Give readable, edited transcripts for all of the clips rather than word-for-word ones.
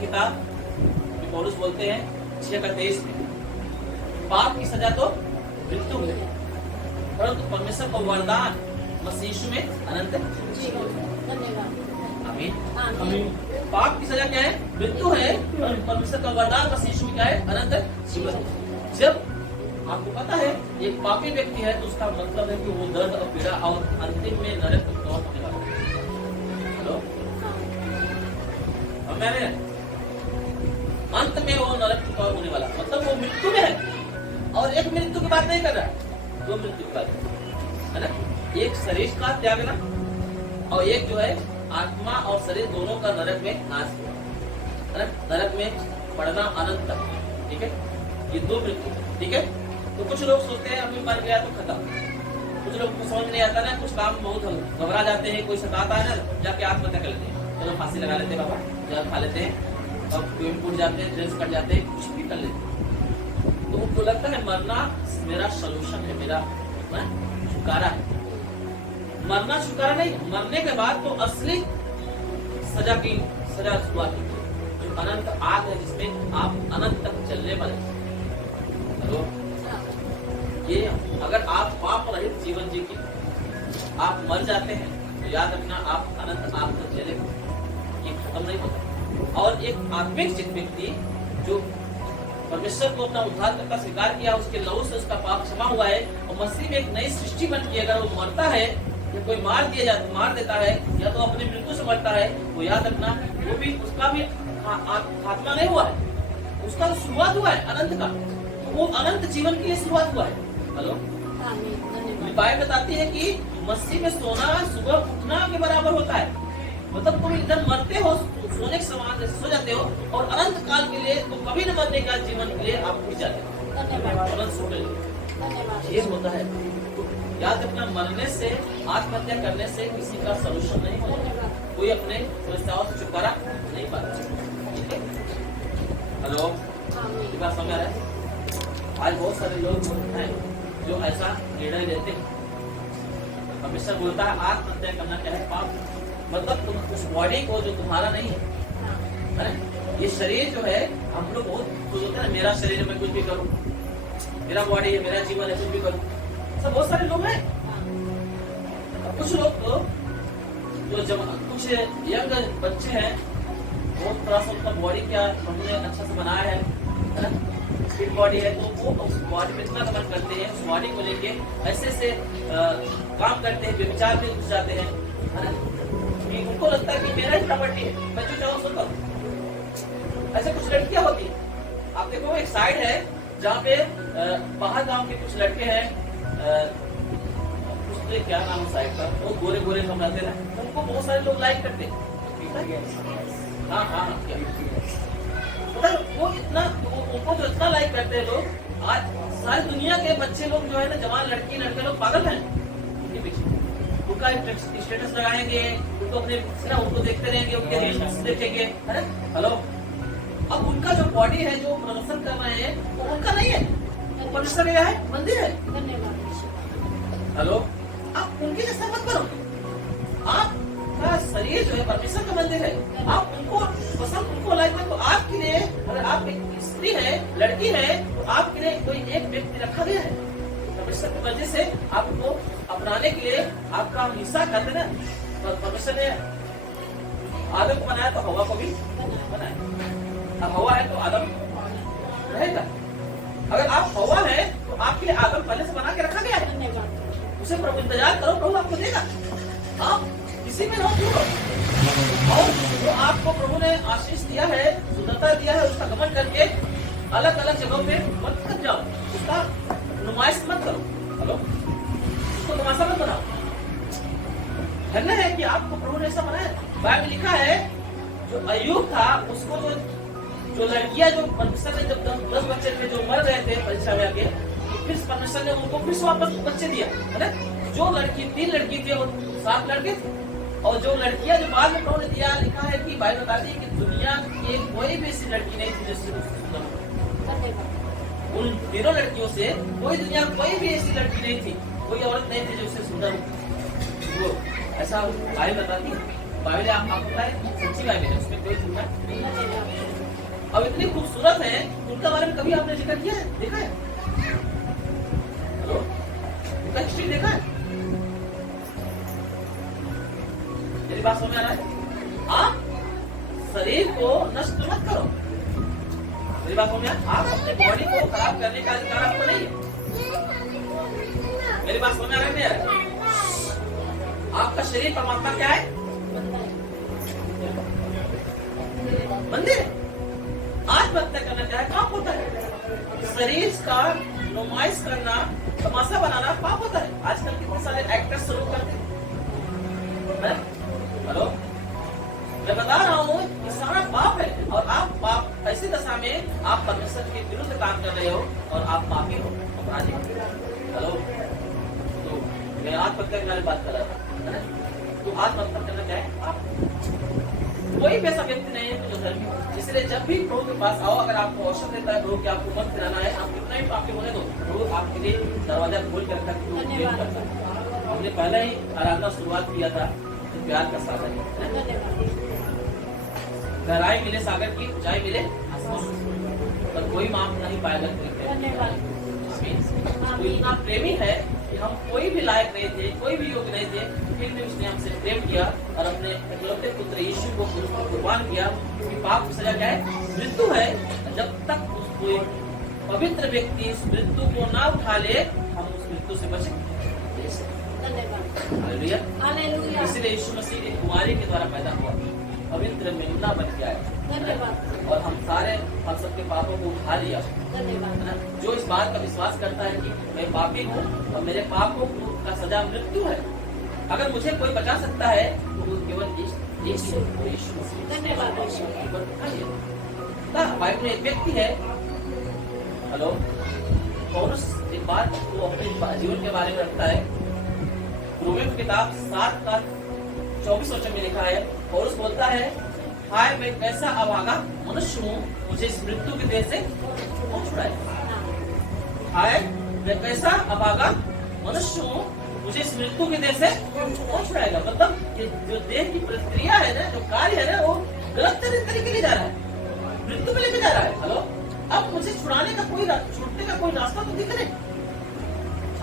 किताब पौलुस बोलते हैं 6:23 में, पाप की सजा तो मृत्यु है, परंतु परमेश्वर का वरदान मसीह यीशु में अनंत धन्यवाद। आमीन। आमीन। पाप की सजा क्या है? मृत्यु है, और परमेश्वर का वरदान मसीह यीशु में क्या है? अनंत जीवन है। जब आपको पता है एक पापी व्यक्ति है तो उसका मतलब है कि वो दर्द और पीड़ा और अंतिम में नरक को तौर होने वाला है। हेलो, और मैंने अंत में वो नरक की तौर होने वाला, मतलब वो मृत्यु में है। और एक मृत्यु की बात नहीं कर रहा है, दो मृत्यु की बात है ना। एक शरीर का त्यागना और एक जो है आत्मा और शरीर दोनों का नरक में नाश है ना, नरक में पड़ना अनंत तक। ठीक है, ये दो मृत्यु। ठीक है, तो कुछ लोग सोचते हैं अभी मर गया तो खत्म, कुछ लोग को समझ नहीं आता ना, कुछ काम बहुत घबरा जाते हैं, कोई सताता है ना, जाके आत्महत्या कर लेते हैं, चलो फांसी लगा लेते हैं बाबा, जहर खा लेते हैं, और पेट फूट जाते हैं, ड्रेस कट जाते हैं, कुछ भी कर लेते हैं। तो उनको लगता है मरना मेरा सोल्यूशन है, मेरा छुटकारा है। मरना छुटकारा नहीं, मरने के बाद तो असली सजा शुरुआत होती है, जो अनंत आग है, जिसमें आप अनंत तक चलने वाले। हेलो, ये अगर आप पाप रहित जीवन जी के आप मर जाते हैं तो याद रखना आप अनंत आग तक चलेंगे, ये खत्म नहीं होता। और एक आत्मिक व्यक्ति जो परमेश्वर को अपना उद्धारकर्ता स्वीकार किया, उसके लहू से उसका पाप क्षमा हुआ है और मसीह में एक नई सृष्टि बन के अगर वो मरता है या कोई मार देता है या तो अपनी मृत्यु से मरता है, वो याद रखना वो भी उसका भी खात्मा नहीं हुआ है, उसका तो शुरुआत हुआ है अनंत का, तो वो अनंत जीवन के लिए शुरुआत हुआ है। हेलो, बाइबल बताती है कि मसीह में सोना सुबह उठना के बराबर होता है, मतलब तुम इधर मरते हो सोने के समान सो जाते हो और अनंत काल के लिए तो कभी न मरने का जीवन के लिए आप उठ जाते हो। ये होता है, याद रखना मरने से आत्महत्या करने से किसी का सोल्यूशन नहीं होगा, कोई अपने समस्याओं से छुटकारा नहीं पाता। ठीक है, हेलो, ये बात समझ आ रहा है? आज बहुत सारे लोग हैं जो ऐसा निर्णय लेते हैं। परमेश्वर बोलता है आत्महत्या करना क्या है? पाप, मतलब तुम उस बॉडी को जो तुम्हारा नहीं है, ये शरीर जो है, हम लोग बहुत सोचते हैं मेरा शरीर में कुछ भी करूं, मेरा बॉडी है, मेरा जीवन है, कुछ भी करूं, सब बहुत सारे लोग हैं। कुछ लोग तो जो कुछ यंग बच्चे हैं, वो थोड़ा सा उनका बॉडी क्या हमने अच्छा से बनाया है, फिट बॉडी है, तो वो उस बॉडी में इतना कमर करते हैं, उस बॉडी को लेके ऐसे काम करते हैं, व्यभिचार में घुस जाते हैं, है ना। उनको लगता है कि मेरा ही प्रॉपर्टी है, मैं जो चाहूँ सो करूँ। ऐसे कुछ लड़कियां होती है, आप देखो एक साइड है जहाँ पे बाहर गांव के कुछ लड़के हैं, उसके क्या नाम है साइड का, वो गोरे गोरे हम रहते हैं, उनको बहुत सारे लोग लाइक करते हैं। हाँ, वो इतना उनको जो इतना लाइक करते हैं लोग, आज सारी दुनिया के बच्चे लोग जो है ना, जवान लड़की लड़के लोग पागल हैं उनके पीछे, उनका स्टेटस लगाएंगे, उनको अपने उनको देखते रहेंगे, उनके रील्स देखेंगे, है ना। हेलो, अब उनका जो बॉडी है जो प्रदर्शन कर रहे हैं वो उनका नहीं है, वो परमेश्वर का है, मंदिर है। हेलो, आप उनके जैसा मत करो, आपका शरीर जो है परमेश्वर का मंदिर है, आप उनको पसंद, उनको लाइक करो। तो आपके लिए अगर आप एक स्त्री है, लड़की है, तो आपके लिए कोई एक व्यक्ति रखा गया है परमेश्वर की मर्जी से आपको अपनाने के लिए, आपका हिस्सा करते ना। तो परमेश्वर ने आदम को बनाया तो हवा को भी बनाया, अब हवा है तो आदम रहेगा। अगर आप हवा है तो आपके लिए आदम पहले से बना के रखा गया है, उसे प्रभु इंतजार करो, प्रभु आपको देगा। आप किसी में ना क्यों, और जो आपको प्रभु ने आशीष दिया है, सुंदरता दिया है, उसका गमन करके अलग अलग जगहों पे मत कर जाओ, उसका नुमाइश मत करो। हेलो, उसको तमाशा मत बनाओ। कहना है कि आपको प्रभु ने ऐसा बनाया। बाइबल लिखा है जो अय्यूब था, उसको जो लड़कियां जो परमेश्वर ने जब 10 बच्चे थे जो मर गए थे परीक्षा में आके, फिर परमेश्वर ने उनको फिर वापस बच्चे दिया, है ना। जो लड़की 3 लड़की थे और 7 लड़के थे, और जो लड़कियां जो बाद में प्रभु ने दिया, लिखा है कि बाइबल बताती है कि दुनिया की कोई भी ऐसी लड़की नहीं थी जिससे उन तीनों लड़कियों से कोई दुनिया कोई भी ऐसी लड़की नहीं थी, कोई औरत नहीं थी जो उससे सुंदर हो। वो ऐसा बाइबल बताती है, बाइबल आपको पता है, सच्ची बाइबल है, उसमें कोई झूठा नहीं। अब इतनी खूबसूरत है, उनका बारे में कभी आपने जिक्र किया है, देखा है? हेलो, उनका हिस्ट्री देखा है? मेरी बात समझ आ रहा है? आप शरीर को नष्ट मत करो। मेरी बात समझ में? आप अपने बॉडी को खराब करने का अधिकार आपको नहीं है। मेरी बात समझ में आ रहा है? आपका शरीर परमात्मा क्या है? मंदिर। आत्महत्या करना क्या है? पाप होता है। शरीर का नुमाइश करना, तमाशा बनाना पाप होता है। आजकल कितने सारे एक्टर्स शुरू करते हैं। हेलो, मैं बता रहा हूँ कि सारा पाप है, और आप पाप ऐसी दशा में आप परमेश्वर के विरुद्ध काम कर रहे हो और आप पापी हो, अपराधी हो। हेलो, तो मैं आत्महत्या के बारे में बात कर रहा था, तो आत्महत्या करना क्या है? आप कोई भी ऐसा व्यक्ति नहीं है जो धर्मी हो। इसलिए जब भी प्रभु के पास आओ, अगर आपको अवसर देता है प्रभु कि आपको मत फिराना है, आप कितना भी पापी होने दो, प्रभु आपके लिए दरवाजा खोल कर रखा है। हमने पहले ही आराधना शुरुआत किया था, तो प्यार का साधन है। गहराई मिले सागर की, ऊंचाई मिले आसमान, पर कोई माप नहीं पाएगा। कोई इतना प्रेमी है कि हम कोई भी लायक नहीं थे, कोई भी योग्य नहीं थे, फिर भी उसने हमसे प्रेम किया और अपने इकलौते पुत्र यीशु को कुर्बान किया। क्योंकि पाप की सजा क्या है? मृत्यु है। जब तक कोई पवित्र व्यक्ति इस मृत्यु को ना उठा ले, हम उस मृत्यु से बचे। हालेलुया। इसलिए यीशु मसीह एक कुमारी के द्वारा पैदा हुआ, पवित्र मेमना बन गया है, और हम सबके पापों को उठा लिया। जो इस बात का विश्वास करता है कि मैं पापी हूँ और मेरे पापों का सजा मृत्यु है, अगर मुझे कोई बचा सकता है तो वो केवल यीशु मसीह। बाइबल में एक व्यक्ति है, हेलो, पौलुस एक बात वो अपने जीवन के बारे में रखता है। रोमियो की किताब 7 का 24 वचन में लिखा है, पौलुस बोलता है, हाय मैं कैसा अभागा मनुष्य हूँ, मुझे इस मृत्यु के देह से कौन छुड़ाए। हाय मैं कैसा अभागा मनुष्य हूँ, मुझे इस मृत्यु के देह से कौन छुड़ाएगा। मतलब जो देह की प्रक्रिया है ना, जो कार्य है ना, वो गलत तरीके ले जा रहा है, मृत्यु में लेके जा रहा है। हेलो, अब मुझे छुड़ाने का छूटने का कोई रास्ता तो दिख रहे।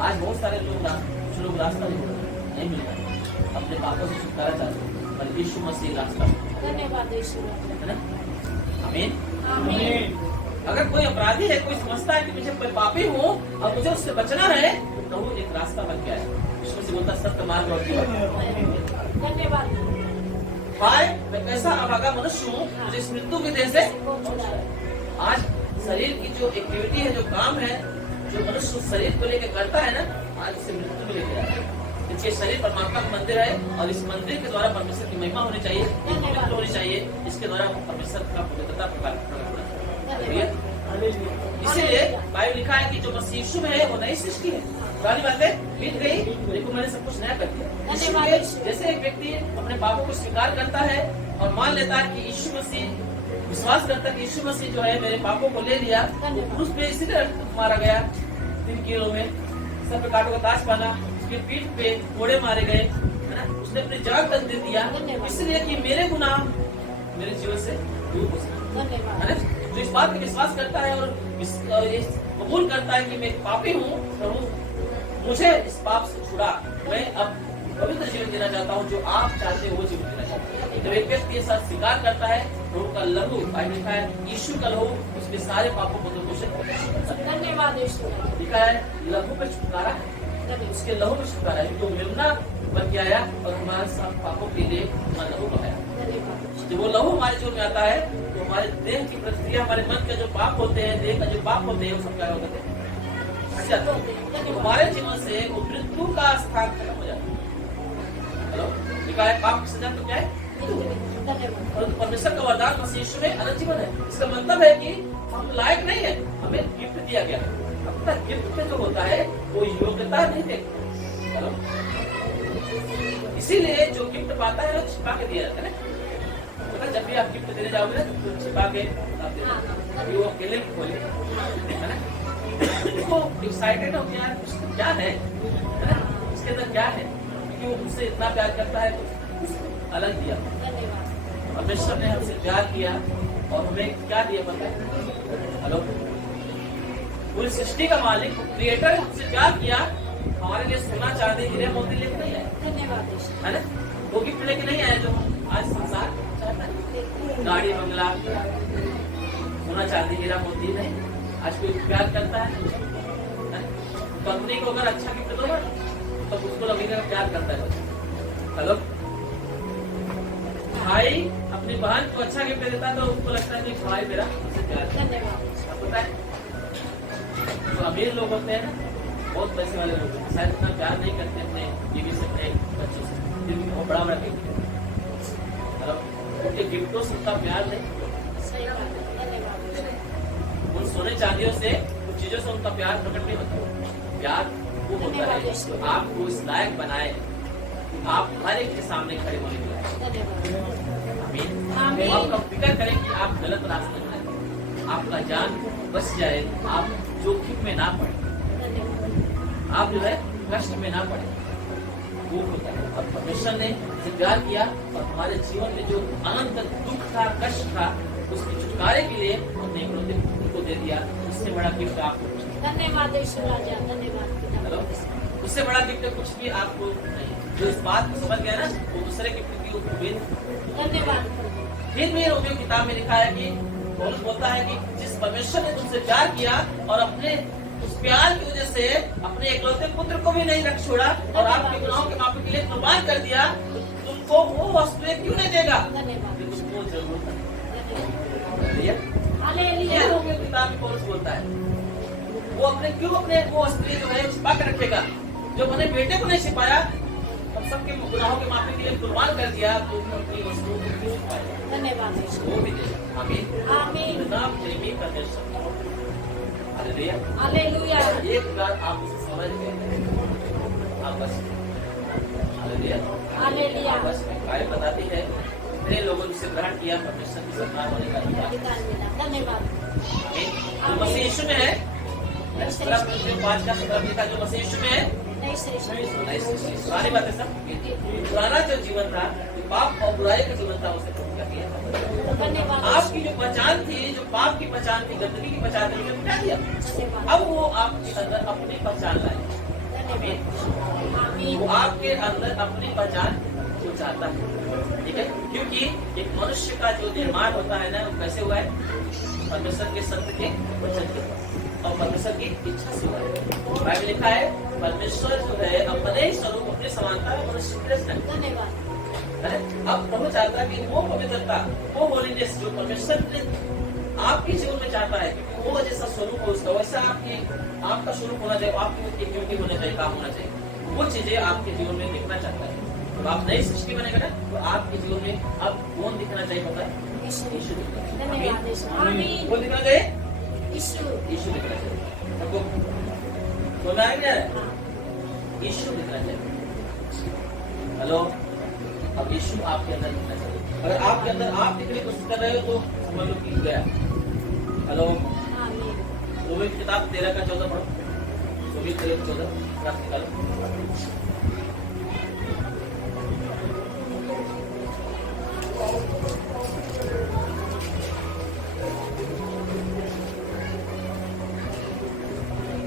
आज बहुत सारे लोग रास्ता नहीं मिल रहा, अपने पापों से छुटकारा चाहते हैं, पर यीशु मसीह रास्ता। धन्यवाद यीशु। आमीन। आमीन। अगर कोई अपराधी है, कोई समझता है कि मुझे कोई पापी हूँ और मुझे उससे बचना है, तो वो एक रास्ता बन गया है। यीशु मसीह बोलता सत्य मार्ग और जीवन। धन्यवाद। हाय मैं कैसा अभागा मनुष्य हूँ, मुझे इस मृत्यु के देह से। आज शरीर की जो एक्टिविटी है, जो काम है, जो मनुष्य शरीर को लेकर करता है ना, आज उसे मृत्यु में लेकर जाता है। इसके शरीर परमात्मा का मंदिर है, और इस मंदिर के द्वारा परमेश्वर की महिमा होनी चाहिए, पवित्र होनी चाहिए, इसके द्वारा परमेश्वर का पवित्रता प्रकट होना चाहिए। इसीलिए बाइबल लिखा है कि जो मसीह यीशु में है वो नई सृष्टि है, पुरानी बातें बीत गई, देखो मैंने सब कुछ नया कर दिया। जैसे एक व्यक्ति अपने पापों को स्वीकार करता है और मान लेता है कि यीशु मसीह, विश्वास करता है कि यीशु मसीह जो है मेरे पापों को ले लिया, क्रूस पे इसीलिए मारा गया 3 किलो में, सर पे कांटों का ताज बांधा, उसकी पीठ पे कोड़े मारे गए, है ना, उसने अपनी जान तक दे दिया, इसलिए कि मेरे गुनाह मेरे जीवन से दूर हो सके, है ना। जो इस बात पे विश्वास करता है और कबूल करता है कि मैं पापी हूँ, प्रभु मुझे इस पाप से छुड़ा, मैं अब पवित्र जीवन जीना चाहता हूँ, जो आप चाहते हो वो जीवन जीना चाहता हूँ। जब एक व्यक्ति ये सब स्वीकार करता है, प्रभु का लहू, बाइबल लिखा है यीशु का लहू उसके सारे पापों को दूषित करता है। धन्यवाद यीशु। लिखा है लहू पे छुटकारा है, उसके लहू में छुटकारा है, जो मेमना बन के आया और हमारे सब पापों के लिए हमारा लहू बहाया। जब वो लहू हमारे जीवन में आता है, तो हमारे देह की प्रतिक्रिया, हमारे मन के जो पाप होते हैं, देह का जो पाप होते हैं, वो सब क्या होते हैं, हमारे जीवन से वो मृत्यु का स्थान खत्म हो जाता है। हेलो, लिखा है पाप की सजा तो क्या है? परंतु परमेश्वर का वरदान मसीह यीशु में अनंत जीवन है। इसका मतलब है कि हम लायक नहीं है, हमें गिफ्ट दिया गया है। अपना गिफ्ट में जो होता है वो योग्यता नहीं देखता। हेलो, इसीलिए जो गिफ्ट पाता है वो छिपा के दिया जाता है ना। जब भी आप गिफ्ट देने जाओगे ना, तो छिपा के अभी वो अकेले खोले, है ना, उसको एक्साइटेड हो कि यार क्या है ना, उसके अंदर क्या है, क्योंकि वो मुझसे इतना प्यार करता है, तो अलग दिया। परमेश्वर ने हमसे प्यार किया, और हमें क्या दिया पता है? हेलो, पूरी सृष्टि का मालिक क्रिएटर हमसे प्यार किया, हमारे लिए सोना चांदी हीरे मोती लेके नहीं आए, धन्यवाद यीशु। है ना? वो गिफ्ट लेके नहीं आए जो आज संसार चाहता है, गाड़ी बंगला सोना चांदी हीरा मोती नहीं। आज कोई प्यार करता है? पत्नी को अगर अच्छा गिफ्ट दो तो उसको लगेगा प्यार करता है। हेलो, भाई अपनी बहन को अच्छा गिफ्ट देता है तो उसको लगता है कि भाई मेरा उससे प्यार करता है। धन्यवाद। पता है, जो अमीर लोग होते हैं ना, बहुत पैसे वाले लोग होते हैं, शायद इतना प्यार नहीं करते अपने बीवी से, अपने बच्चों से, लेकिन बहुत बड़ा बड़ा गिफ्ट है। हेलो, उनके गिफ्टों से उतना प्यार नहीं, सही बात है। धन्यवाद। उन सोने चांदियों से, उन चीजों से उनका प्यार प्रकट नहीं होता। प्यार वो होता है जो आपको इस लायक बनाए आप हर एक के सामने खड़े होने के लायक। धन्यवाद। आमीन। आप कब फिक्र करें कि आप गलत रास्ते में आए, आपका जान बच जाए, आप जोखिम में ना पड़े, धन्यवाद। आप जो है कष्ट में ना पड़े, वो होता है। और परमेश्वर ने जो प्यार किया और हमारे जीवन में जो अनंत दुख था, कष्ट था, उसके छुटकारे के लिए अपने इकलौते पुत्र को दे दिया। उससे बड़ा गिफ्ट आपको धन्यवाद यीशु राजा। धन्यवाद पिता। हेलो, उससे बड़ा गिफ्ट कुछ भी आपको नहीं। जो इस बात को समझ गया ना, वो दूसरे गिफ्ट की उम्मीद। धन्यवाद। फिर भी रोमियो किताब में लिखा है कि पौलुस बोलता है कि जिस परमेश्वर ने तुमसे प्यार किया और अपने उस प्यार की वजह से अपने एकलौते पुत्र को भी नहीं रख छोड़ा और आपके गुनाहों के माफी के लिए कुर्बान कर दिया, तुमको वो वस्तुएं क्यों नहीं देगा धन्यवाद। जो तुमको जरूरत है? हालेलुया। ये रोमियो किताब में पौलुस बोलता है। वो अपने वो वस्तुएं जो है छिपा कर रखेगा, जो अपने बेटे को नहीं छिपाया, हम सबके गुनाहों के माफी के लिए कुर्बान कर दिया, तो अपनी वस्तुओं को क्यों छिपाएगा? धन्यवाद यीशु। वो भी देगा। आमीन। आमीन। इतना प्रेमी परमेश्वर। हालेलुया। हालेलुया। एक बार आप उसे समझ गए, आप बस हालेलुया। हालेलुया। आप बस बाइबल बताती है इतने लोगों ने इसे ग्रहण किया, परमेश्वर की संतान होने का अधिकार। धन्यवाद। जो मसीह यीशु में है, 5 का 17 लिखा, जो मसीह यीशु में है नहीं सृष्टि। पुरानी बात है सब। पुराना जो जीवन था, जो पाप और बुराई का जीवन था, उसे खत्म कर दिया। धन्यवाद। आपकी जो पहचान थी, जो पाप की पहचान थी, गंदगी की पहचान थी, उसे मिटा दिया। धन्यवाद। अब वो आपके अंदर अपनी पहचान लाए। आमीन। आमीन। वो आपके अंदर अपनी पहचान को चाहता है, ठीक है? क्योंकि एक मनुष्य का जो निर्माण होता है ना, वो कैसे हुआ है? परमेश्वर के सत्य के वचन के और परमेश्वर की इच्छा से हुआ है। बाइबल लिखा है, परमेश्वर जो है अपने ही स्वरूप, अपनी समानता में मनुष्य की रचना है। धन्यवाद। अब प्रभु चाहता है कि वो पवित्रता, वो होलीनेस जो परमेश्वर ने आपके जीवन में चाहता है, कि वो जैसा स्वरूप हो उसका, वैसा आपका स्वरूप होना चाहिए, आपकी एक ड्यूटी होना चाहिए, काम होना चाहिए। वो चीजें आपके जीवन में दिखना चाहता है। तो आप नई सृष्टि बनेगा ना, तो आपके जीवन में अब कौन दिखना चाहिए होता है? यीशु। यीशु दिखना चाहिए। धन्यवाद यीशु। आमीन। वो दिखना चाहिए, यीशु। यीशु दिखना चाहिए। सबको बोलना है क्या? हाँ। यीशु दिखना चाहिए। हेलो, अब यीशु आपके अंदर दिखना चाहिए। अगर आपके अंदर आप दिखने की कोशिश कर रहे हो तो समझ लो कि गया। हेलो, आमीन। रोमियो की किताब 13 का 14 पढ़ो। रोमियो 13 का 14 रात निकालो।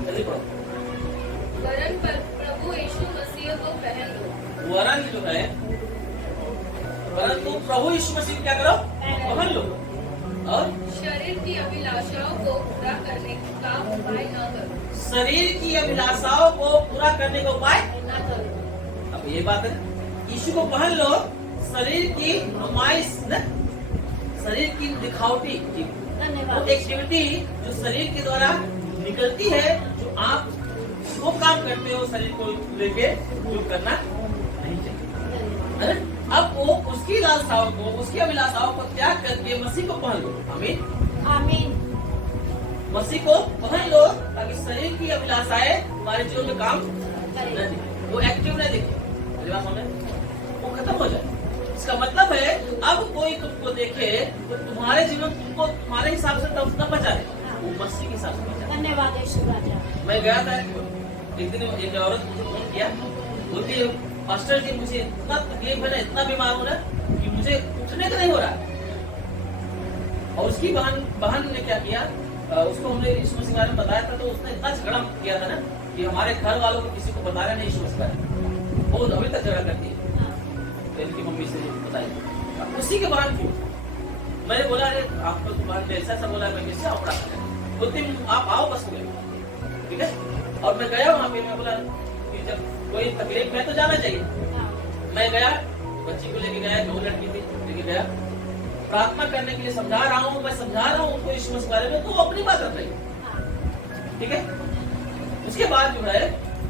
जल्दी पढ़ो। वरन पर प्रभु यीशु मसीह को पहन लो। वरन जो है, परंतु प्रभु यीशु मसीह को क्या करो? पहन लो। और शरीर की अभिलाषाओं को पूरा करने का उपाय न करो। शरीर की अभिलाषाओं को पूरा करने का उपाय। ना करो। अब ये बात है, यीशु को पहन लो, शरीर की नुमाइश न, शरीर की दिखावटी की वो धन्यवाद। एक्टिविटी जो शरीर के द्वारा निकलती है, जो आप वो काम करते हो शरीर को लेके, जो करना नहीं चाहिए, धन्यवाद। है ना? अब वो उसकी लालसाओं को, उसकी अभिलाषाओं को त्याग करके मसीह को पहन लो। आमीन। आमीन। मसीह को पहन लो ताकि शरीर की अभिलाषाएं हमारे जीवन में काम न दिखे, वो एक्टिव न दिखे, मेरी बात समझ, वो खत्म हो जाए। इसका मतलब है अब कोई तुमको देखे तो तुम्हारे जीवन तुमको तुम्हारे हिसाब से तब न बचा ले, वो मसीह के हिसाब से बचा। धन्यवाद यीशु राजा। मैं गया था एक दिन, एक औरत मुझे फोन किया, बोलती है मास्टर जी मुझे इतना तकलीफ है ना, इतना बीमार हूं ना कि मुझे उठने का नहीं हो रहा। और उसकी बहन ने क्या किया, उसको हमने यीशु मसीह के बारे में बताया था, तो उसने इतना झगड़ा किया था ना कि हमारे घर वालों को किसी को बता रहा नहीं यीशु मसीह के बारे में। वो अभी तक झगड़ा करती है, तो इनकी मम्मी से बताई। उसी के बहन थी। मैंने बोला अरे आपको तुम्हारे ऐसा ऐसा बोला, मैं किससे आप पढ़ा उस दिन आप आओ बस में, ठीक है। और मैं गया वहाँ पे, मैं बोला कि जब कोई तकलीफ में तो जाना चाहिए। मैं गया, बच्ची को लेके गया, 2 लड़की थी, लेके गया प्रार्थना करने के लिए। समझा रहा हूँ, मैं समझा रहा हूँ उनको यीशु मसीह के बारे में, तो वो अपनी बात रख रही, ठीक है। उसके बाद जो है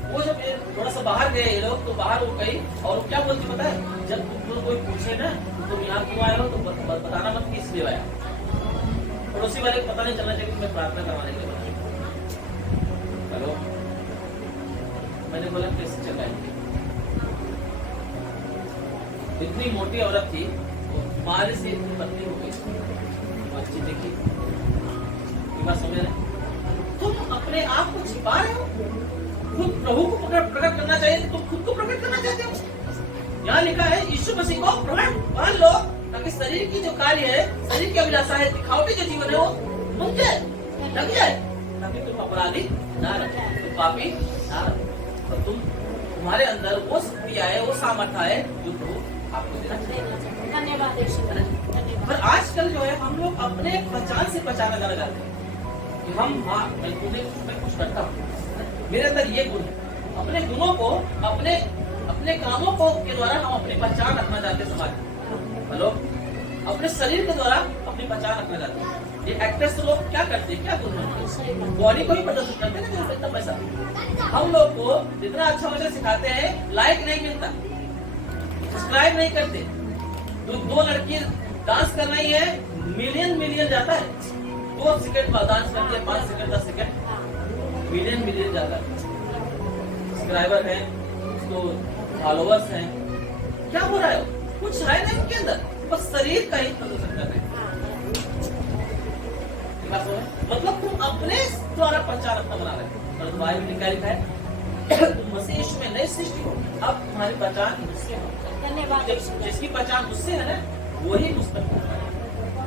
वो जब थोड़ा सा बाहर गए ये लोग, तो बाहर वो गई और वो क्या बोलती पता है, जब तुमको कोई पूछे ना तुम यहाँ क्यों आए हो, तो बताना मत किस लिए आया। पड़ोसी वाले को पता नहीं चलना चाहिए कि मैं प्रार्थना करवाने के लिए। हेलो, मैंने बोला कैसे चल रहा है। इतनी मोटी औरत थी, हमारे से इतनी पतली हो गई। बच्ची देखी, बात समझ रहे, तुम अपने आप को छिपा रहे हो। खुद प्रभु को प्रकट करना चाहिए, तुम खुद को प्रकट करना चाहते हो। यहाँ लिखा है यीशु मसीह को प्रकट मान लो, ताकि शरीर की जो कार्य है, शरीर की अभिलाषा है, दिखावटी जो जीवन है वो मुक जाए, लग जाए, ताकि तुम अपराधी ना रहे, तुम पापी ना रहे, और तुम्हारे अंदर वो शक्ति आए, वो सामर्थ्य आए जो प्रभु आपको देना चाहिए। धन्यवाद यीशु, धन्यवाद। पर आजकल जो है हम लोग अपने पहचान से पहचाना जाने जाते हैं कि हम, हाँ मैं कुछ करता हूँ, मेरे अंदर ये गुण है। अपने गुणों को, अपने कामों को के द्वारा हम अपनी पहचान रखना चाहते हैं समाज में। हेलो, अपने शरीर के द्वारा अपनी पहचान रखना चाहते हैं। ये एक्टर्स लोग क्या करते हैं, क्या गुण है, बॉडी को ही प्रदर्शित करते हैं ना, इतना पैसा। हम लोग को जितना अच्छा वजह सिखाते हैं, लाइक नहीं मिलता, सब्सक्राइब नहीं करते। तो 2 लड़की डांस कर रही है, मिलियन जाता है। 2 सेकंड बाद डांस करती है, 5 सेकंड 10 सेकंड, मिलियन जाता है। सब्सक्राइबर है, उसको फॉलोअर्स हैं, क्या हो रहा है, कुछ है नहीं उनके अंदर, बस शरीर का ही प्रदर्शन कर रहे हैं। मतलब तुम अपने द्वारा पहचान अपना बना रहे हो। और बाइबल में क्या लिखा है, तुम मसीह यीशु में नई सृष्टि हो, अब तुम्हारी पहचान मुझसे हो। धन्यवाद यीशु, जिसकी पहचान मुझसे है ना, वही मुझ तक पहुंच पाएगा।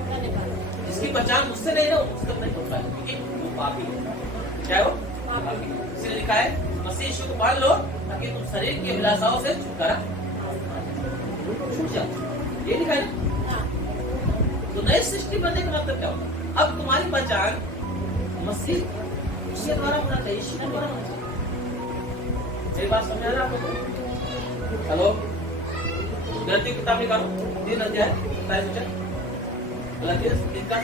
धन्यवाद। जिसकी पहचान मुझसे नहीं है, वो मुझ तक नहीं पहुंच पाएगा, क्योंकि वो पापी है। क्या हो, इसलिए लिखा है मसीह यीशु को मान लो, ताकि तुम शरीर की अभिलाषाओं से छुटकारा छूट जाओ। ये लिखा है। तो नई सृष्टि बनने का मतलब क्या होगा, अब तुम्हारी पहचान मसीह के द्वारा होना चाहिए, यीशु के द्वारा होना चाहिए। मेरी बात समझ रहा है आपको? हेलो, गलती किताब निकालो, 3 अध्याय 27 गलती 3 का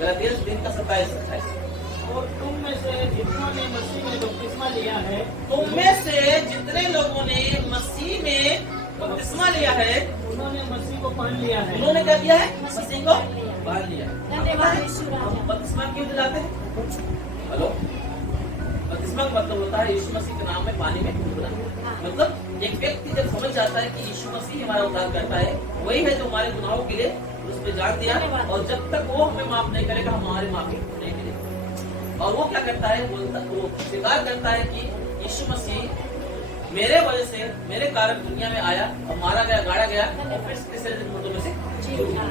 27 दिन का 27-28। और तुम में से जितनों ने मसीह में बपतिस्मा लिया है, तुम में से जितने लोगों ने मसीह में बपतिस्मा लिया है, उन्होंने मसीह को पहन लिया है। उन्होंने क्या किया है, मसीह को पहन लिया। धन्यवाद यीशु राजा। बपतिस्मा क्यों दिलाते हैं? हेलो, बपतिस्मा का मतलब होता है यीशु मसीह के नाम में पानी में डूबना। मतलब एक व्यक्ति जब समझ जाता है कि यीशु मसीह हमारा उद्धार करता है, वही है जो हमारे गुनाहों के लिए उस पर जान दिया, और जब तक वो हमें माफ नहीं करेगा, हम हमारी माफी नहीं मिलेगी। और वो क्या करता है, वो स्वीकार करता है कि यीशु मसीह मेरे वजह से, मेरे कारण दुनिया में आया और मारा गया, गाड़ा गया, और फिर तीसरे दिन मुर्दों में से जी उठा।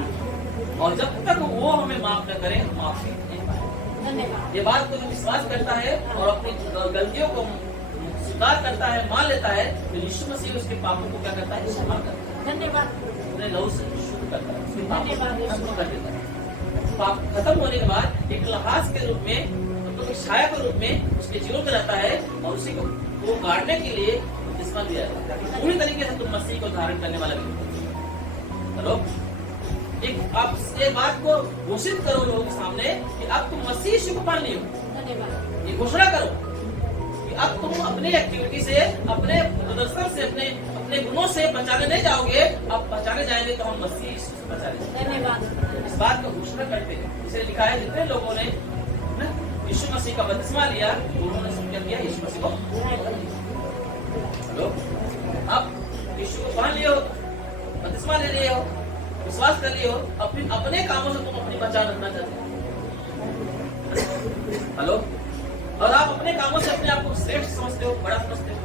और जब तक वो हमें माफ न करे, हम माफी नहीं पाएंगे। ये बात को विश्वास करता है और अपनी गलतियों को स्वीकार करता है, मान लेता है, तो यीशु मसीह उसके पापों को क्या करता है, क्षमा करता है। धन्यवाद। अपने लहू से शुद्ध करता है, उसके पापों धन्यवाद। को खत्म कर देता है। पाप खत्म होने के बाद एक लहास के रूप में, तो एक छाया के रूप में उसके जीवन में रहता है, और उसी को वो गाड़ने के लिए बपतिस्मा दिया जाता है। पूरी तरीके से तुम मसीह को धारण करने वाला व्यक्ति। हेलो, एक आप ये बात को घोषित करो लोगों के सामने कि अब तुम मसीह यीशु को मान लियो। धन्यवाद। ये घोषणा करो कि अब तुम अपनी एक्टिविटी से, अपने प्रदर्शन से, अपने गुणों से पहचाने नहीं जाओगे, अब पहचाने जाएंगे तो हम मसीह यीशु से पहचाने। धन्यवाद। इस बात को घोषणा करते हैं। इसे लिखा है जितने लोगों ने यीशु मसीह का बपतिस्मा लिया, उन्होंने सब क्या किया, यीशु मसीह को। हेलो, अब यीशु को मान लियो, बपतिस्मा ले लिए हो, विश्वास कर लियो, अपने कामों से तुम अपनी पहचान रखना चाहते हो। हेलो, और आप अपने कामों से अपने आप को श्रेष्ठ समझते हो, बड़ा समझते हो।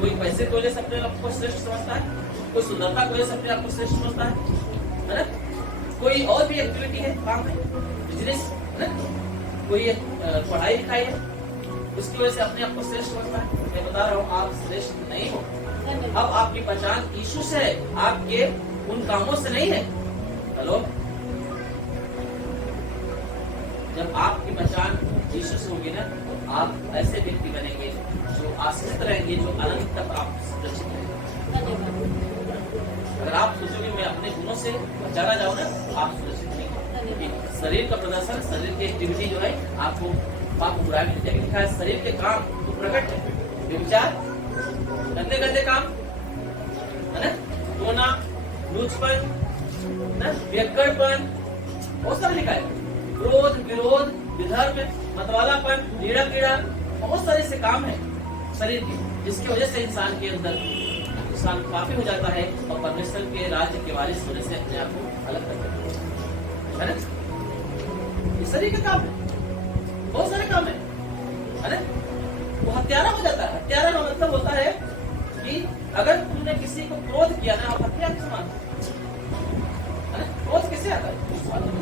कोई पैसे को ले अपने आप को श्रेष्ठ समझता है, कोई सुंदरता को ले अपने आप को श्रेष्ठ समझता है ना? कोई और भी एक्टिविटी है, काम है, बिजनेस है ना? कोई पढ़ाई लिखाई है, उसकी वजह से अपने आप को श्रेष्ठ समझता है। मैं बता रहा हूँ, आप श्रेष्ठ नहीं हो। अब आपकी पहचान यीशु से है, आपके उन कामों से नहीं है। हेलो, जब आपकी पहचान यीशु से होगी ना, तो आप ऐसे व्यक्ति बनेंगे जो आश्रित रहेंगे, जो अनंत तक आप सुरक्षित रहेंगे। अगर आप सोचोगे मैं अपने गुणों से पहचाना जाऊँ ना, तो आप सुरक्षित नहीं। शरीर का प्रदर्शन, शरीर की एक्टिविटी जो है आपको बुराई मिल जाएगी। लिखा है शरीर के काम तो प्रकट है, व्यभिचार, गंदे गंदे काम है ना, रोना, लूचपन, व्यक्कड़पन, बहुत सारा लिखा है। क्रोध, विरोध, विधर्म, मतवालापन, कीड़ा कीड़ा, बहुत सारे से काम है शरीर के, जिसकी वजह से इंसान के अंदर इंसान पापी हो जाता है और परमेश्वर के राज्य के वारिस होने से अपने आप को अलग कर देता है ना? ये शरीर का काम है, बहुत सारे काम है ना? वो हत्यारा हो जाता है। हत्यारा का मतलब होता है कि अगर तुमने किसी को क्रोध किया ना, आप हत्या के समान है ना? क्रोध किसे आता है?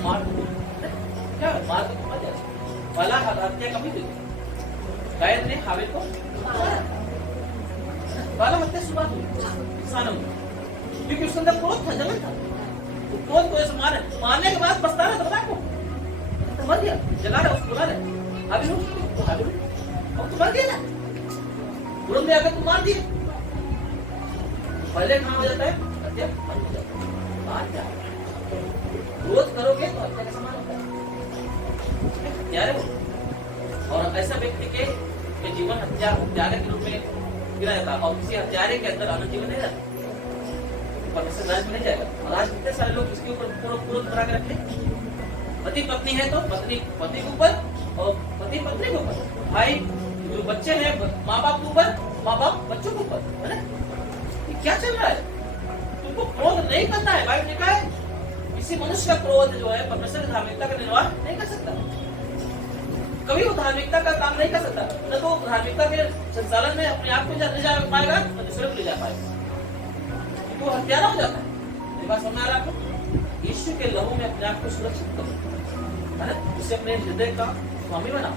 मार दो, क्या मार दो, मर जाए वाला हत्या कभी नहीं। कैद ने हाबिल को वाला हत्या शुरुआत हुई इंसानों में, क्योंकि उसके अंदर क्रोध था, जलन था। तो क्रोध को ऐसे मारने के बाद बचता रहा था आपको, तो मर गया, जला रहा उसको, बुला रहे हाबिल तो हाबिल, अब तो मर गया ना, तुरंत में आकर तुम मार दिए। पहले कहाँ हो जाता है? हत्या बंद हो जाता है। बात क्या है? क्रोध करोगे तो हत्या का समान होता है, हत्यारे हो। और ऐसा व्यक्ति के जीवन हत्यारे के रूप में गिरा जाता है, और किसी हत्यारे के अंदर अनंत जीवन नहीं रहता, परमेश्वर राज्य में नहीं जाएगा। और आज कितने सारे लोग इसके ऊपर क्रोध बना के रखे। पति पत्नी है तो पत्नी पति के ऊपर और पति पत्नी के ऊपर, भाई जो बच्चे हैं माँ बाप के ऊपर, माँ बाप बच्चों के ऊपर, है ना? ये क्या चल रहा है? तुमको क्रोध नहीं करना है। बाइबल लिखा है किसी मनुष्य का क्रोध जो है परमेश्वर की धार्मिकता का निर्वाह नहीं कर सकता। कभी वो धार्मिकता का काम नहीं कर सकता, न तो धार्मिकता के संचालन में अपने आप को ले जा पाएगा, न दूसरे को ले जा पाएगा। वो हत्यारा हो जाता है। बात समझ आ रहा आपको? यीशु के लहू में अपने आप को सुरक्षित करो, है ना? उसे अपने हृदय का स्वामी बनाओ।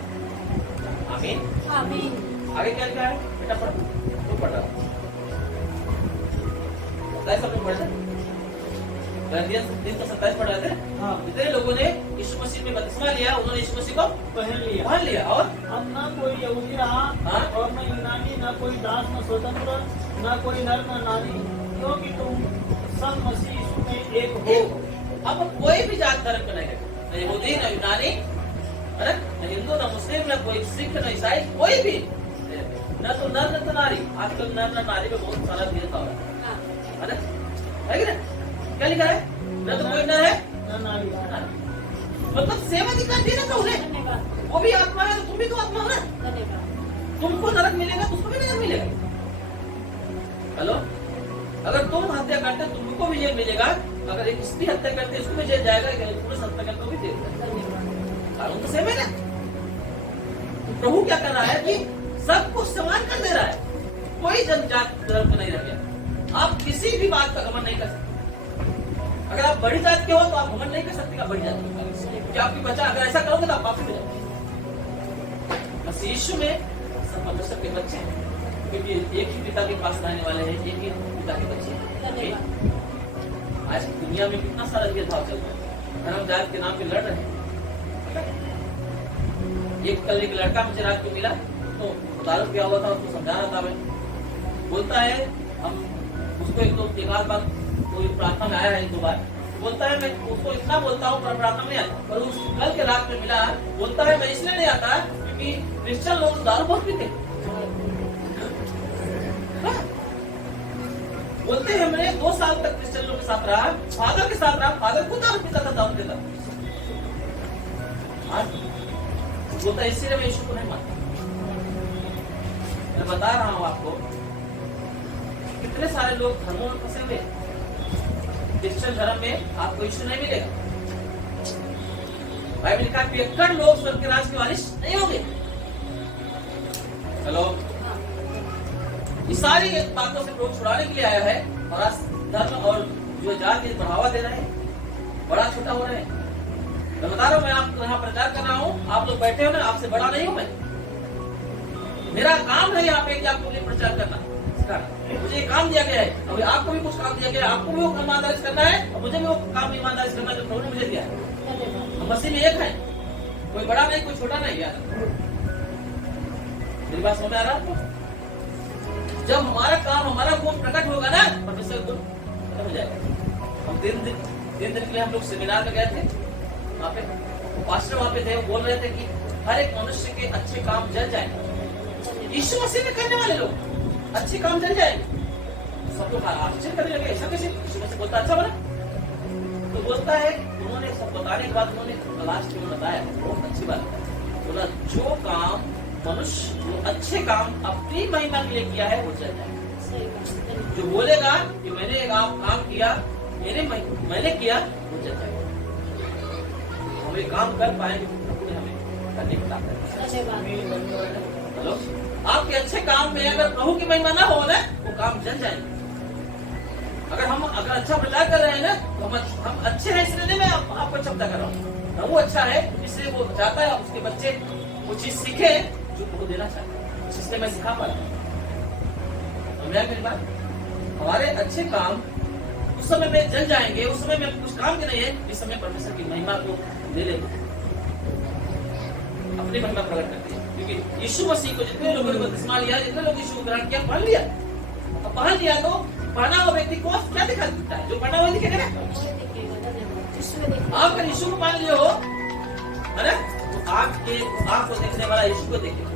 आमीन आमीन। आगे क्या लिखा है बेटा? पढ़ो, तो पढ़ रहा हूँ। पढ़ रहे 3:27 पढ़ रहे थे। हाँ। जितने लोगों ने यीशु मसीह में बपतिस्मा लिया, उन्होंने यीशु मसीह को पहन लिया। और अब न कोई यहूदी रहा, हाँ? और न यूनानी, न कोई दास, न स्वतंत्र, न कोई नर, न नारी, क्योंकि तुम सब मसीह यीशु में एक हो। अब कोई भी जात धर्म का नहीं है, न यहूदी, न यूनानी, है न हिंदू, न मुस्लिम, न कोई सिख, न ईसाई, कोई भी, न तो नर न तो नारी। आजकल नर न नारी में बहुत सारा भेदभाव है ना? है कि नहीं? क्या लिखा है? न तो कोई नर है न नारी। मतलब सेवा अधिकार देना था उन्हें। वो भी आत्मा है तो तुम भी तो आत्मा हो ना। तुमको नरक मिलेगा तो उसको भी नरक मिलेगा। हेलो, अगर तुम हत्या करते तुमको भी जेल मिलेगा, अगर एक स्त्री हत्या करते उसको भी जेल जाएगा, पुरुष हत्या करते भी जेल जाएगा। कानून तो सेम है ना? तो प्रभु क्या कर रहा है कि सबको समान कर दे रहा है, कोई जनजात धर्म को नहीं रह गया। आप किसी भी बात का घमंड नहीं कर सकते। अगर आप बड़ी जात के हो तो आप घमंड नहीं कर सकते बड़ी जात की आपकी बच्चा, अगर ऐसा करोगे तो आप पापी हो जाओगे। बस यीशु में सब परमेश्वर के बच्चे हैं, क्योंकि एक ही पिता के पास रहने वाले हैं, एक ही पिता के बच्चे हैं। आज की दुनिया में कितना सारा भेदभाव चल रहा है, धर्म जात के नाम पे लड़ रहे हैं। कल एक लड़का मुझे रात को मिला, तो तारुफ क्या हुआ था, उसको समझा रहा था मैं। बोलता है हम उसको एक आध बार कोई प्रार्थना में आया है, 2 बार बोलता है, मैं उसको इतना बोलता हूँ पर प्रार्थना में आता, पर उस कल के रात में मिला, बोलता है मैं इसलिए नहीं आता क्योंकि क्रिश्चियन लोग दारू बहुत पीते। बोलते हैं मैंने 2 साल तक क्रिश्चियन लोग के साथ रहा, फादर के साथ रहा, फादर खुद दारू पीता था, दारू देता। बोलता इसीलिए मैं यीशु को नहीं मानता। मैं बता रहा हूँ आपको, कितने सारे लोग धर्मों में फंसे हुए, क्रिश्चियन धर्म में आपको यीशु नहीं मिलेगा। बाइबल में लिखा है पियक्कड़ लोग स्वर्ग के राज के वारिस नहीं होंगे। हेलो, ये सारी बातों से लोग छुड़ाने के लिए आया है और आज धर्म और जो जाति बढ़ावा दे रहे हैं, बड़ा छोटा हो रहे हैं। मैं बता रहा हूँ, मैं आपको यहाँ प्रचार कर रहा हूँ, आप लोग बैठे हो ना, आपसे बड़ा नहीं हूँ मैं। मेरा काम है यहाँ पे कि आपको लिए प्रचार करना। मुझे काम दिया गया है, अभी आपको भी कुछ काम दिया गया है, आपको भी वो ईमानदारी से करना है और मुझे भी वो काम ईमानदारी से करना है जो प्रभु ने मुझे दिया है। हम मसीह में एक है, कोई बड़ा नहीं कोई छोटा नहीं यार। मेरी बात समझ में आ रहा है आपको? जब हमारा काम हमारा गुण प्रकट होगा ना, परमेश्वर गुण खत्म हो जाएगा। हम दिन के लिए हम लोग सेमिनार में गए थे, वहाँ पे पास्टर वहाँ पे थे, वो बोल रहे थे कि हर एक मनुष्य के अच्छे काम जल जाएंगे। यीशु मसीह में करने वाले लोग अच्छे काम जल जाएंगे। सब लोग आश्चर्य करने लगे, ऐसा कैसे? यीशु मसीह बोलता अच्छा बना, तो बोलता है उन्होंने सब बताने के बाद उन्होंने लास्ट में बताया, बहुत अच्छी बात है। बोला जो काम मनुष्य जो अच्छे काम अपनी महिमा के लिए किया है वो चल जाएगा। जो बोलेगा कि मैंने एक काम किया, मैंने किया, वो चल जाएगा। हम एक काम कर पाएंगे, हमें करने की ताकत है। हेलो, आपके अच्छे काम में अगर प्रभु की महिमा ना हो ना, वो काम जल जाएंगे। अगर अच्छा प्रचार कर रहे हैं ना, तो हम अच्छे हैं इसलिए मैं आपको चर्चा कर रहा हूँ। वो अच्छा है इसलिए वो चाहता है उसके बच्चे वो चीज सीखे जो वो देना चाहते हैं, इसलिए मैं सिखा पा रहा हूँ। मेरी बात, हमारे अच्छे काम उस समय में जल जाएंगे, उस समय में कुछ काम के नहीं है, इस समय परमेश्वर की महिमा को ले लेंगे, अपनी महिमा प्रकट करते हैं। क्योंकि यीशु मसीह को जितने लोगों ने बपतिस्मा लिया, जितने लोग यीशु को ग्रहण किया, पहन लिया। अब पहन लिया तो पहना हुआ व्यक्ति को क्या दिखा देता है? जो पहना हुआ दिखेगा ना। आप अगर यीशु को मान लिए हो, है ना, तो आपको देखने वाला यीशु को देखेगा।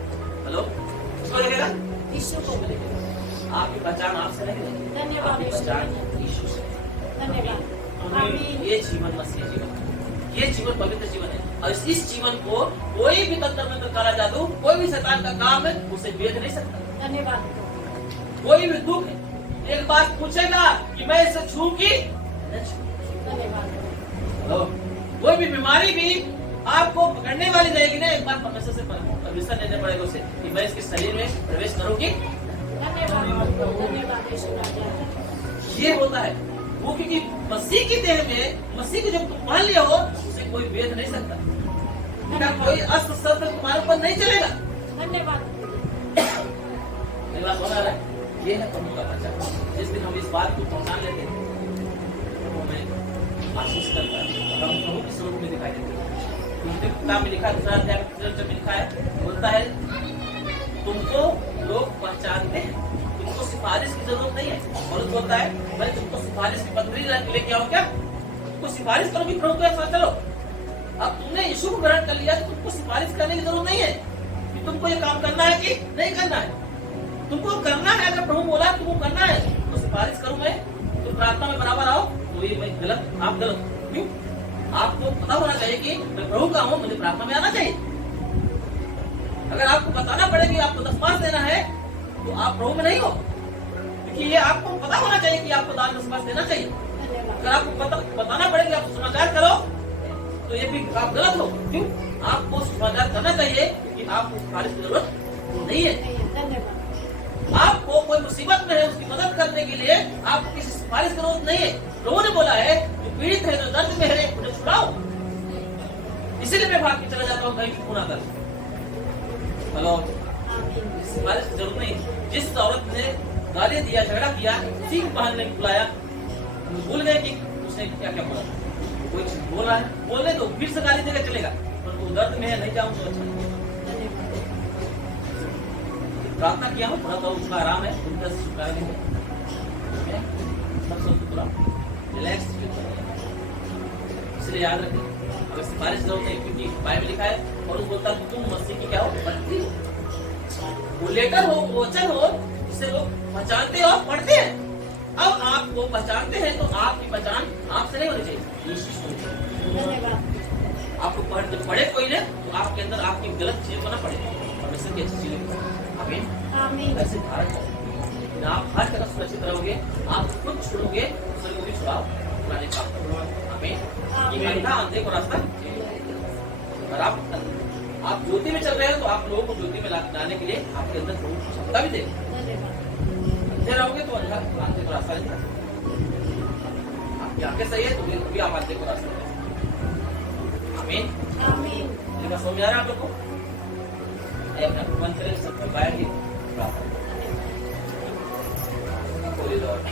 हेलो, किसको देखेगा? यीशु को देखेगा। आपकी पहचान आपसे नहीं है, धन्यवाद आपकी पहचान यीशु से। धन्यवाद। ये जीवन मसीह जीवन, ये जीवन पवित्र जीवन है। और इस जीवन को कोई भी तंत्र मंत्र काला जादू, कोई भी शैतान का काम है, उसे बेच नहीं सकता। धन्यवाद। कोई भी दुख एक बात पूछेगा कि मैं इसे छू की धन्यवाद। हेलो, कोई भी बीमारी भी आपको पकड़ने वाली रहेगी ना, एक बार परमेश्वर से परमिशन लेने पड़ेगा उसे कि मैं इसके शरीर में प्रवेश करूंगी। ये होता है वो, क्योंकि मसीह की देह में, मसीह को जब तुम पहन लिया हो, उसे कोई भेद नहीं सकता। कोई अस्त्र शस्त्र तुम्हारे ऊपर नहीं चलेगा। धन्यवाद। मेरी बात हो रहा है? ये है प्रभु का वचन। जिस दिन हम इस बात को पहचान लेते हैं, तो हमें आशीष करता है और हम प्रभु के स्वरूप में दिखाई देते हैं। दूसरे किताब में लिखा, दूसरा अध्याय में लिखा है, बोलता है तुमको लोग पहचानते हैं, तुमको सिफारिश की जरूरत नहीं है। और बोलता है मैं तुमको सिफारिश की पत्री लेके आऊं क्या? तुमको सिफारिश करो कि प्रभु के साथ चलो। अब तुमने यीशु को ग्रहण कर लिया तो तुमको सिफारिश करने की जरूरत नहीं है कि तुमको ये काम करना है कि नहीं करना है। तुमको करना है, अगर प्रभु बोला तुमको करना है तो सिफारिश करूं मैं, तो प्रार्थना में बराबर आओ, तो ये मैं गलत, आप गलत। क्यों? आपको पता होना चाहिए कि मैं प्रभु का हूं, मुझे प्रार्थना में आना चाहिए। अगर आपको बताना पड़े कि आपको 10 मार्क्स देना है तो आप प्रभु में नहीं हो, क्योंकि ये आपको पता होना चाहिए कि आपको 10 मार्क्स देना चाहिए। अगर आपको बताना पड़े कि आप समाचार करो तो ये भी आप गलत हो। क्यों? आपको समाचार करना चाहिए क्योंकि आपको सिफारिश की जरूरत नहीं है। आपको कोई मुसीबत में है, उसकी मदद करने के लिए आपको किसी सिफारिश की जरूरत नहीं है। प्रभु ने बोला है जो पीड़ित है, जो दर्द में है, उन्हें छुड़ाओ। इसीलिए मैं भाग के चला जाता हूँ कहीं भी खून आता। हेलो, सिफारिश की जरूरत नहीं। जिस औरत ने गाली दिया, झगड़ा किया, उसी को पहनने को बुलाया, भूल गए कि उसने क्या क्या बोला। कोई चीज बोल रहा है, बोलने दो, फिर से गाली देकर चलेगा, पर वो दर्द में है, नहीं जाऊँ तो अच्छा। प्रार्थना किया हूँ, थोड़ा सा उसका आराम है, उनका स्वीकार नहीं है, सब थोड़ा रिलैक्स। इसलिए याद रखें, अगर सिफारिश जरूरत नहीं, क्योंकि बाइबल लिखा है और बोलता है तुम मसीह की क्या हो, पढ़ती हो, वो लेटर हो, वचन हो, जिसे लोग पहचानते हो, पढ़ते हैं। अब आपको पहचानते हैं तो आपकी पहचान आपसे नहीं होनी चाहिए, यीशु से होनी चाहिए। आपको पढ़े कोई ने तो आपके अंदर आपकी गलत चीजें को ना पड़े, परमेश्वर की अच्छी चीजें। आमीन। ऐसे धारण करें, आप हर तरह सुरक्षित रहोगे, आप खुद छोड़ोगे, दूसरे को भी छुड़ाओ। लाने का काम करो। हमें ये अंधा अंधे को रास्ता, और आप ज्योति में चल रहे हैं तो आप लोगों को ज्योति में लाने के लिए आपके अंदर प्रभु क्षमता भी दे। अंधे रहोगे तो अंधे को रास्ता नहीं, आपकी आंखें सही है तो भी आप अंधे को रास्ता दे। आमीन। आमीन। समझ आ रहा है आप लोग को? अपना मन करे सब गाएंगे प्रार्थना। Holy Lord.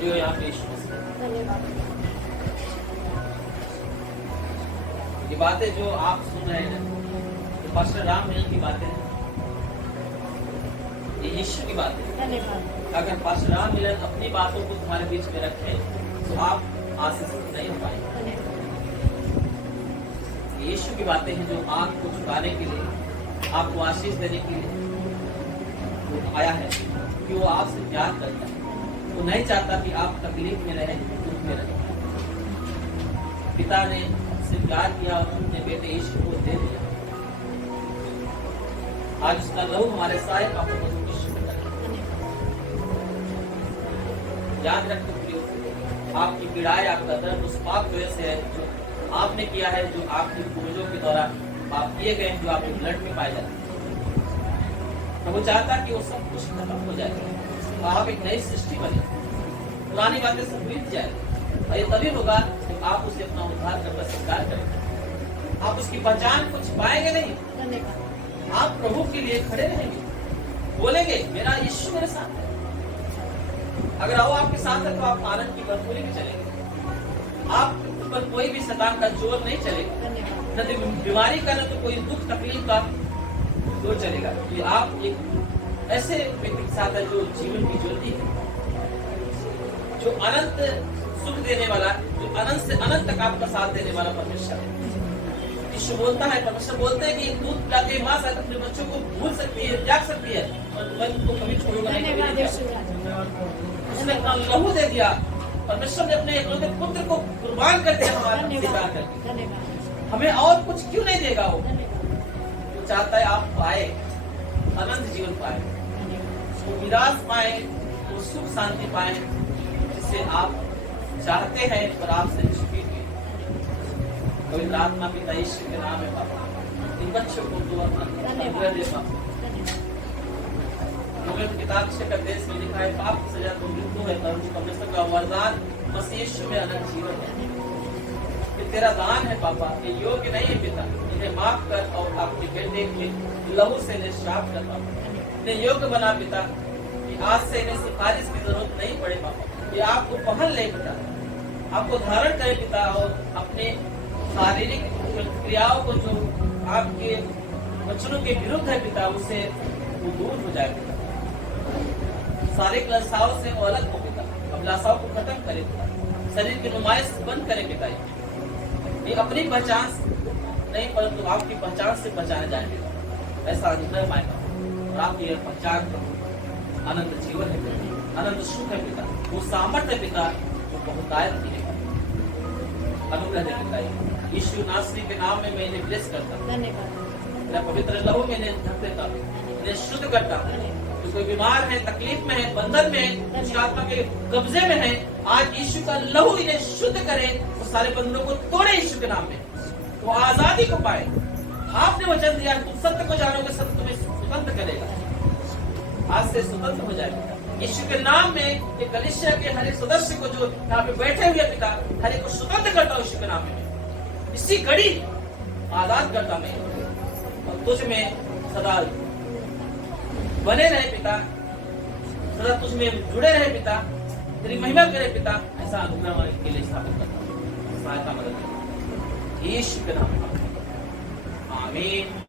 जो यहाँ पे यीशु मसीह, धन्यवाद। ये बातें जो आप सुन रहे हैं ये पास्टर राम मिलन की बातें हैं, ये यीशु की बातें हैं। धन्यवाद। अगर पास्टर राम मिलन अपनी बातों को तुम्हारे बीच में रखे तो आप आशीषित नहीं हो पाएंगे। धन्यवाद। यीशु की बातें हैं जो आपको छुड़ाने के लिए, आपको आशीष देने के लिए वो आया है, कि वो आपसे प्यार करता है। वो नहीं चाहता कि आप तकलीफ में रहें, दुख में रहें। पिता ने से प्यार किया और अपने बेटे यीशु को दे दिया। आज उसका लहू हमारे सारे पापों को यीशु में करें। याद रखो प्रियो, आपकी पीड़ाएं, आपका दर्द उस पाप वजह से है जो आपने किया है, जो आपके पूर्वजों के द्वारा पाप किए गए, जो आपके ब्लड में पाए जाते हैं। तो वो चाहता कि वो सब कुछ खत्म हो जाए, आप एक नई सृष्टि बने, पुरानी बातें सब बीत जाए। और ये तभी होगा जब आप उसे अपना उद्धार करना स्वीकार करेंगे। आप उसकी पहचान को छिपाएंगे नहीं, धन्यवाद। आप प्रभु के लिए खड़े रहेंगे, बोलेंगे मेरा यीशु मेरे साथ है। अगर वो आपके साथ है तो आप आनंद की भरपूरी में चलेंगे। आप पर कोई भी शैतान का जोर नहीं चलेगा, धन्यवाद। न तो बीमारी का, न तो कोई दुख तकलीफ का जोर चलेगा। ये आप एक ऐसे व्यक्ति के साथ है जो जीवन की ज्योति है, जो अनंत सुख देने वाला, जो अनंत से अनंत तक आपका साथ देने वाला परमेश्वर है। यीशु बोलता है, परमेश्वर बोलते हैं कि दूध पिलाते माँ शायद अपने बच्चों को भूल सकती है, त्याग सकती है, और मैं तुमको कभी छोड़ूंगा नहीं, कभी नहीं त्यागूंगा। उसने अपना लहू दे दिया। परमेश्वर ने अपने एकलौते पुत्र को कुर्बान कर दिया हमारा स्वीकार करके। धन्यवाद। हमें और कुछ क्यों नहीं देगा? वो धन्यवाद। वो चाहता है आप पाए, अनंत जीवन पाए, वो विरास पाए, वो सुख शांति पाए, जिसे आप चाहते हैं और आपसे छुपी हुई। पवित्र आत्मा पिता यीशु के नाम है पापा, इन बच्चों को तो अपना अनुग्रह दे पापा। किताब से देश में लिखा है, पाप की सजा तो मृत्यु है, परंतु परमेश्वर का वरदान मसीह यीशु में अनंत जीवन है। ये तेरा दान है पापा, ये योग्य नहीं है पिता, इन्हें माफ कर और आपके बेटे के लहू से इन्हें श्राप कर पापा। इन्हें योग्य बना पिता, कि आज से इन्हें सिफारिश की जरूरत नहीं पड़े पापा। ये आपको पहन ले पिता, आपको धारण करे पिता, और अपने शारीरिक क्रियाओं को जो आपके वचनों के विरुद्ध है पिता, उससे वो दूर हो जाए पिता। सारे क्लेशाओं से वो अलग हो पिता, अभिलाषाओं को खत्म करे पिता, शरीर की नुमाइश बंद करे पिता। ये अपनी पहचान नहीं परंतु आपकी पहचान से पहचाने जाए पिता, ऐसा अनुग्रह पाएगा। और आपकी यह पहचान अनंत जीवन है पिता, अनंत सुख है पिता, वो सामर्थ्य है पिता जो बहुतायत मिलेगा। अनुग्रह दे पिता, यीशु नासरी के नाम में मैं इन्हें ब्लेस करता हूँ। धन्यवाद। पवित्र लहू में इन्हें ढक देता हूँ, इन्हें शुद्ध करता हूँ। जो कोई बीमार है, तकलीफ में है, बंधन में है, उस आत्मा के कब्जे में है, आज यीशु का लहू इन्हें शुद्ध करे, वो सारे बंधनों को तोड़े यीशु के नाम में, वो आजादी को पाए। आपने वचन दिया, तुम सत्य को जानोगे, सत्य तुम्हें स्वतंत्र करेगा। आज से स्वतंत्र हो जाएगा यीशु के नाम में। ये कलीसिया के हर एक सदस्य को जो यहाँ पे बैठे हुए पिता, हर एक को स्वतंत्र करता हूँ यीशु के नाम में। इसी घड़ी आजाद करता मैं, और तुझ में सदा बने रहे पिता, सदा तुझ में जुड़े रहे पिता, तेरी महिमा करे पिता। ऐसा अनुग्रह के लिए स्थापित करता हूँ, सहायता मदद यीशु के नाम में, आमीन।